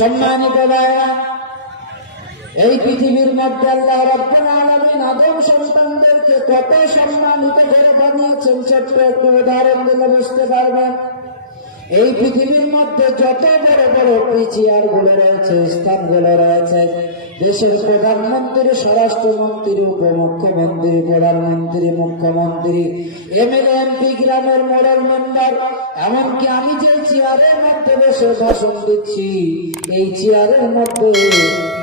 সম্মানিত ভাইরা এই পৃথিবীর মধ্যে আল্লাহ রব্বুল আলামিন আদম সন্তানদেরকে কত সম্মানিত করে বানিয়েছেন ছোট্ট একটু উদাহরণ দিলে বুঝতে পারবেন। এই পৃথিবীর মধ্যে যত বড় বড় পিচিয়ারগুলো রয়েছে, স্থানগুলো রয়েছে দেশের প্রধানমন্ত্রী, স্বরাষ্ট্রমন্ত্রী, উপমুখ্যমন্ত্রী, প্রধানমন্ত্রী, মুখ্যমন্ত্রী এমএলএ এমপি গ্রামের মোড়ল মেম্বার, এমনকি আমি যে চেয়ারের মধ্যে বসে ভাষণ দিচ্ছি, এই চেয়ারের মধ্যে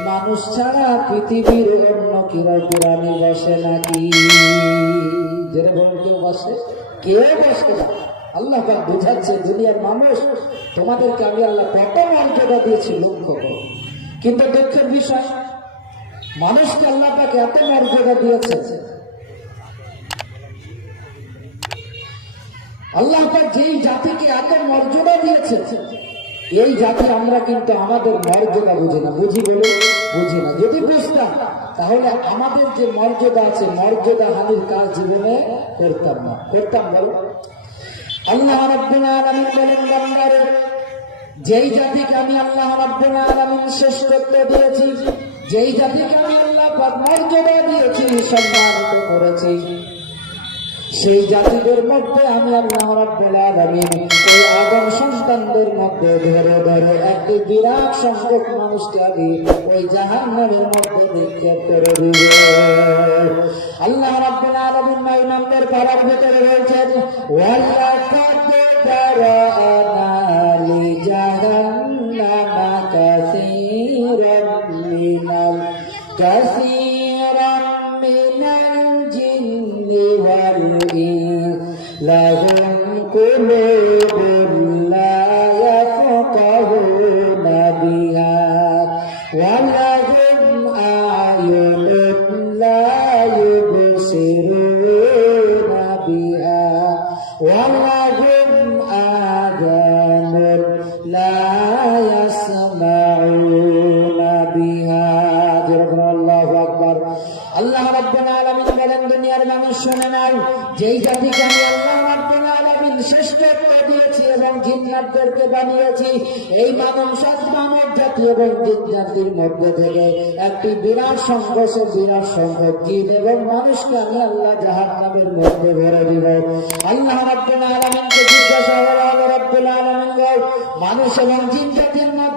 মানুষ ছাড়া পৃথিবীর অন্য কেউ প্রাণী বসে নাকি? কেউ বসে? কেউ বসে না। আল্লাহ বোঝাচ্ছে, দুনিয়ার মানুষ, তোমাদেরকে আমি আল্লাহ কত মর্যাদা দিয়েছি, লক্ষ্য করো। কিন্তু দুঃখের বিষয় মানুষকে আল্লাহ পাক এত মর্যাদা দিয়েছে আল্লাহ যেই জাতিকে এত মর্যাদা দিয়েছে এই জাতি আমরা কিন্তু আমাদের মর্যাদা বুঝি না। বুঝি বলে বুঝি না। যদি বুঝতাম, তাহলে আমাদের যে মর্যাদা আছে, মর্যাদা হানির কাজ জীবনে করতাম না। করতাম বলো। আল্লাহ যেই জাতিকে আমি আল্লাহ রাব্বুল আলামিন শ্রেষ্ঠত্ব দিয়েছি যেই জাতিকে আমি আল্লাহ মর্যাদা দিয়েছি সম্মানিত করেছি, সেই জাতিদের মধ্যে আমি আল্লাহ রাব্বুল আলামিন ওই আদম সন্তানদের মধ্যে ধরে ধরে একটি বিরাট সংখ্যক মানুষকে আমি ওই জাহান্নামের মধ্যে নিক্ষেপ করে দিব আল্লাহ রাব্বুল আলামিন নয় পাড়ার ভিতরে রয়েছেন ওয়ালাকাদ خلقه نبيا ولهم أعين لا يبصرون بها ولهم آذان لا يسمعون بها جربنا الله أكبر الله ربنا العالمين بلن دنيا المنشون نعم جيدا تكامل الله জিন্নাতদেরকে বানিয়েছি। এই মানব সৎ মানব এবং জিন মধ্যে থেকে একটি বিরাট সংঘর্ষ বিরাট সংঘর্ষ জিন এবং মানুষকে আমি আল্লাহ জাহান্নামের মধ্যে ভরে দিব। আল্লাহ রাব্বুল আলমিনকে জিজ্ঞাসা করা হলো রাব্বুল আলমিন মানুষ এবং জিন মধ্যে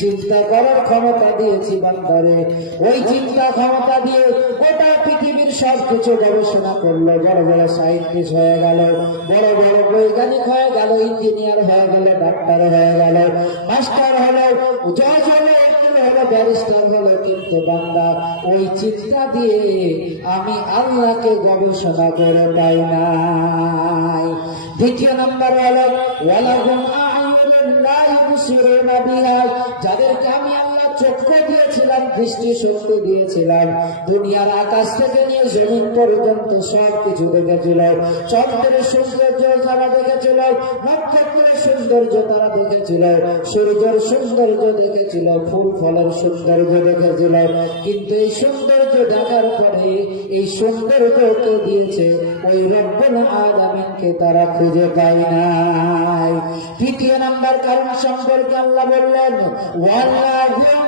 চিন্তা করার ক্ষমতা দিয়েছি বান্দারে ওই চিন্তা ক্ষমতা দিয়ে গোটা পৃথিবীর সব কিছু গবেষণা করল বড় বড় সাইন্টিস্ট হয়ে গেল বড় বড় বৈজ্ঞানিক হয়ে গেল ইঞ্জিনিয়ার হয়ে গেল ডাক্তার হয়ে গেল মাস্টার হলো জজ হলো হলো ব্যারিস্টার হলো কিন্তু বান্দা। ওই চিন্তা দিয়ে আমি আল্লাহকে গবেষণা করে পাই নাই। দ্বিতীয় নম্বর হলো যাদেরকে দৃষ্টি শক্তি দিয়েছিলাম। দুনিয়ার আকাশ থেকে নিয়ে জমিন পর্যন্ত সব কিছু দেখেছিল। চন্দ্রের সৌন্দর্য তারা দেখেছিল, নক্ষত্রের সৌন্দর্য তারা দেখেছিল। সূর্যের সৌন্দর্য দেখেছিল, ফুল ফলের সৌন্দর্য দেখেছিল। কিন্তু এই সৌন্দর্য দেখার পরে এই সৌন্দর্যকে দিয়েছে ওই রব্বুল আলামিনকে তারা খুঁজে পায় নাই। তৃতীয় নাম্বার কারণ সম্পর্কে আল্লাহ বললেন ওয়াল্লাহুম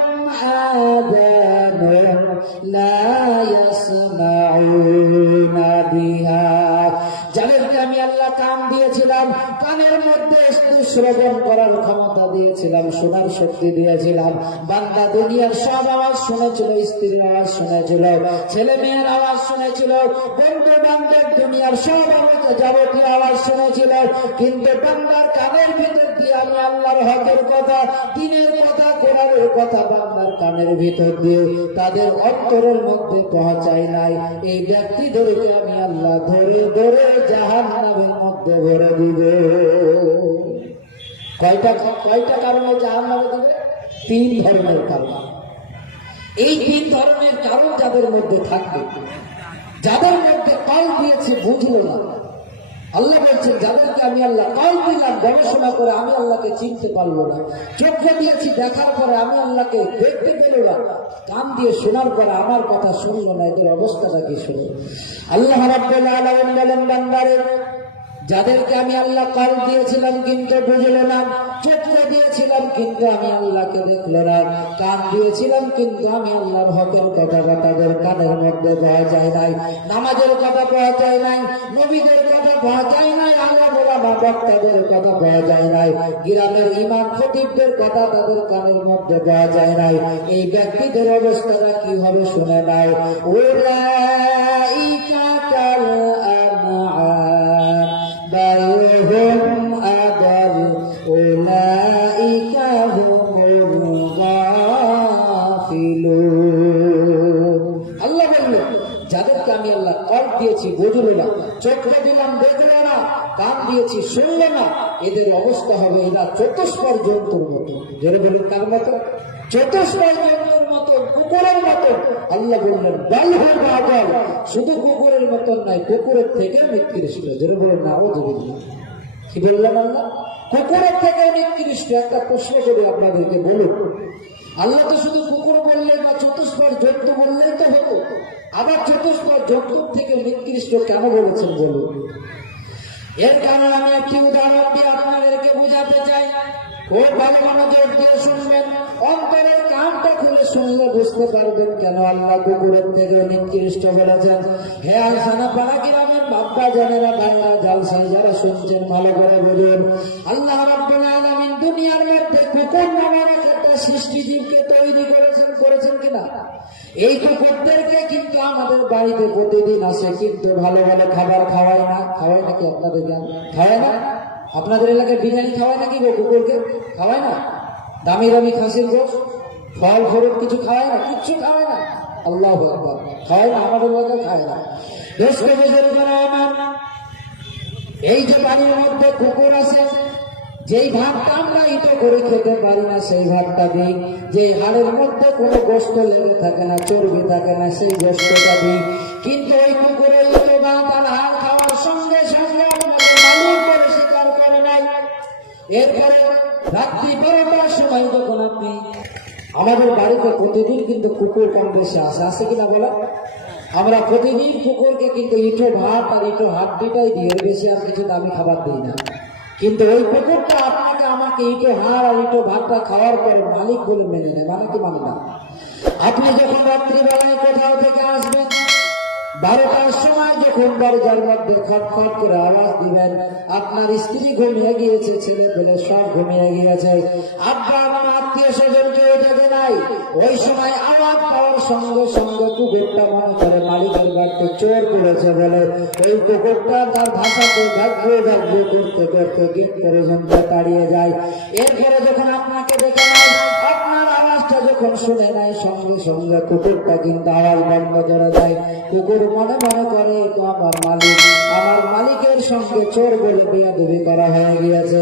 ইয়াসমাউনা বিহা যাদেরকে আমি আল্লাহ কান দিয়েছিলাম কানের মধ্যে শ্রবণ করার ক্ষমতা দিয়েছিলাম শোনার শক্তি দিয়েছিলাম বান্দা দুনিয়ার সব আওয়াজ শুনেছিল স্ত্রীর আওয়াজ শুনেছিল ছেলে মেয়ের আওয়াজ শুনেছিল বন্ধু বান্ধব দুনিয়ার সব আওয়াজ যাবতীয় আওয়াজ শুনেছিল কিন্তু বান্দার কানের ভিতর আমি আল্লাহর হকের কথা, দিনের কথা কোরআনের কথা বাংলার কানের ভিতর দিয়ে তাদের অন্তরের মধ্যে পৌঁছাই নাই। এই ব্যক্তিদেরকে আমি আল্লাহ ধরে ধরে জাহান নামের মধ্যে ভরে দিবে। কয়টা কয়টা কারণে জাহান নামে দিবে? তিন ধরনের কারণ। এই তিন ধরনের কারণ যাদের মধ্যে থাকবে। যাদের মধ্যে কল দিয়েছে, বুঝলো না। আল্লাহ বলছেন, যাদেরকে আমি আল্লাহ কল দিলাম, গবেষণা করে আমি আল্লাহকে চিনতে পারল না। চোখে দিয়েছি, দেখার পরে আমি আল্লাহকে দেখতে পেল না। কান দিয়ে শোনার পরে আমার কথা শুনলো না, এদের অবস্থাটা কি শুনো আল্লাহ যাদেরকে আমি আল্লাহ কাল দিয়েছিলাম কিন্তু বুঝলো না, চোখে দিয়েছিলাম কিন্তু আমি আল্লাহকে দেখল না। কান দিয়েছিলাম কিন্তু আমি আল্লাহর হকের কথা তাদের কানের মধ্যে পাওয়া যায় নাই। নামাজের কথা পাওয়া যায় নাই, নবীদের কথা পাওয়া যায় নাই আল্লাহ বলা বা বক্তাদের কথা পাওয়া যায় নাই। গ্রামের ইমাম খতিবদের কথা তাদের কানের মধ্যে পাওয়া যায় নাই। এই ব্যক্তিদের অবস্থাটা কি হবে শুনে নাও। উলাইকা দিয়েছি শুনলো না, এদের অবস্থা হবে এরা চতুষ্পর জন্তুর মতো। যেটা বলুন, কার মতো? চতুষ্পর জন্তুর মতো, কুকুরের মতো। আল্লাহ বললেন, বল হোক আবল শুধু কুকুরের মতন নাই কুকুরের থেকে নিকৃষ্ট। যেটা বলুন না ও কি বললেন আল্লাহ? কুকুরের থেকে নিকৃষ্ট। একটা প্রশ্ন করে আপনাদেরকে বলুন, আল্লাহ তো শুধু কুকুর বললেন বা চতুষ্পর জন্তু বললেই তো হতো। আবার চতুষ্পর জন্তুর থেকে নিকৃষ্ট কেন বলেছেন বলুন? এর কারণে আমি একটি উদাহরণ দিয়ে আপনাদেরকে বোঝাতে চাই। ও ভালো মনোযোগ দিয়ে শুনবেন অন্তরের কানটা খুলে শুনলে বুঝতে পারবেন কেন আল্লাহ কুকুরের থেকে নিকৃষ্ট বলেছেন। হে আলসানা পাড়া গ্রামের বাপ্পা জানেরা বাংলা জালসাই যারা শুনছেন, ভালো করে বলুন। আল্লাহ রাব্বুল আলামিন দুনিয়ার মধ্যে কুকুর এক একটা সৃষ্টিজীবকে তৈরি করেছেন করেছেন কিনা? এই কুকুরদেরকে কিন্তু আমাদের বাড়িতে প্রতিদিন আসে, কিন্তু ভালো ভালো খাবার খাওয়ায় না। খাওয়ায় নাকি আপনাদের খাওয়ায় না? আপনাদের এলাকায় বিরিয়ানি খাওয়ায় নাকি গো কুকুরকে? খাওয়ায় না? দামি দামি খাসির গোস ফল, ফরুট কিছু খাওয়ায় না? কিচ্ছু খাওয়ায় না? আল্লাহ খাওয়ায় না? আমাদের এলাকায় খায় না। এই যে বাড়ির মধ্যে কুকুর আছে যেই ভাতটা আমরা ইটো করে খেতে পারি না, সেই ভাতটা দিই। যে হাড়ের মধ্যে কোনো গোস্ত লেগে থাকে না, চর্বি থাকে না, সেই গোস্তটা দিই। কিন্তু ওই কুকুরের ইটো ভাত আর হাড় খাওয়ার সঙ্গে সঙ্গে মালিক করে স্বীকার করে নাই। এরপরে রাত্রি বারোটার সময় যখন আপনি আমাদের বাড়িতে প্রতিদিন কিন্তু কুকুর কম বেশি আসে আসে কিনা বলা? আমরা প্রতিদিন কুকুরকে কিন্তু ইটো ভাত আর ইটো হাড্ডিটাই দিই এর বেশি আর কিছু দামি খাবার দিই না। কিন্তু ওই কুকুরটা আপনাকে আমাকে ইটো হাড় আর ইটো ভাতটা খাওয়ার পরে মালিক বলে মেনে নেয় মানে কি মানে না? আপনি যখন রাত্রিবেলায় কোথাও থেকে আসবেন বারোটার সময় যখন দরজার মধ্যে খটখট করে আওয়াজ দিবেন, আপনার স্ত্রী ঘুমিয়ে গিয়েছে, ছেলে পেলে সব ঘুমিয়ে গিয়েছে। আব্বা আমার আত্মীয় স্বজন কেউ যাবে নাই। ওই সময় আওয়াজ পাওয়ার সঙ্গে সঙ্গে কুকুরটা মনে করে মালিকের বাড়িতে চোর করেছে বলে, ওই কুকুরটা তার ভাষাকে ভাগ্য ভাগ্য করতে করতে গেট পর্যন্ত তাড়িয়ে যায়। এরপরে যখন আপনাকে দেখে নেয় যখন শুনে নেয়, সঙ্গে সঙ্গে কুকুরটা কিন্তু আওয়াজ বন্ধ করে দেয়। কুকুর মনে মনে করে, তো আমার মালিক, আমার মালিকের সঙ্গে চোর বলে বিয়ে করা হয়ে গিয়েছে।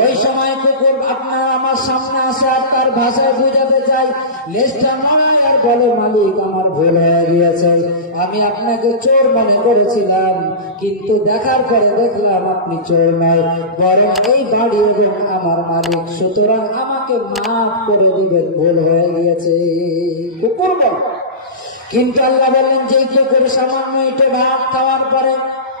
ওই সময় কুকুর আপনার আমার সামনে আসে আর তার ভাষায় বুঝাতে চাই লেজটা নয় আর বলে, মালিক, আমার ভুল হয়ে গিয়েছে। আমি আপনাকে চোর মনে করেছিলাম, কিন্তু দেখার পরে দেখলাম আপনি চোর নয়, বরং এই বাড়ি এবং আমার মালিক। সুতরাং আমাকে মাফ করে দিবে ভুল হয়ে গিয়েছে। কিন্তু আল্লাহ বললেন যে কেউ করে সামান্য একটু ভাত খাওয়ার পরে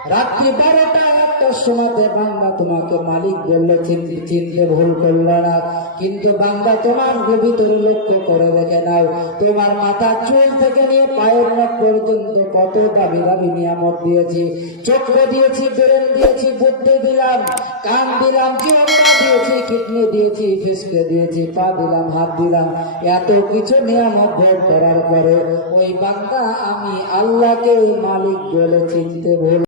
রাত্রি বারোটা একটার বাংলা তোমাকে মালিক বলল, চিনতে ভুল না। কিন্তু বাংলা তোমার ভিতরে লক্ষ্য করে রেখে নাও। তোমার মাথা চুল থেকে নিয়ে পায়ের নখ পর্যন্ত কত দাবি দাবি নিয়ামত দিয়েছি। চক্ষু দিয়েছি বেরেন দিয়েছি, বুদ্ধি দিলাম, কান দিলাম, জিহ্বা দিয়েছি, কিডনি দিয়েছি, ফিসকে দিয়েছি, পা দিলাম, হাত দিলাম। এত কিছু নিয়ামত ভোগ করার পরে ওই বান্দা আমি আল্লাহকে ওই মালিক বলে চিনতে ভুল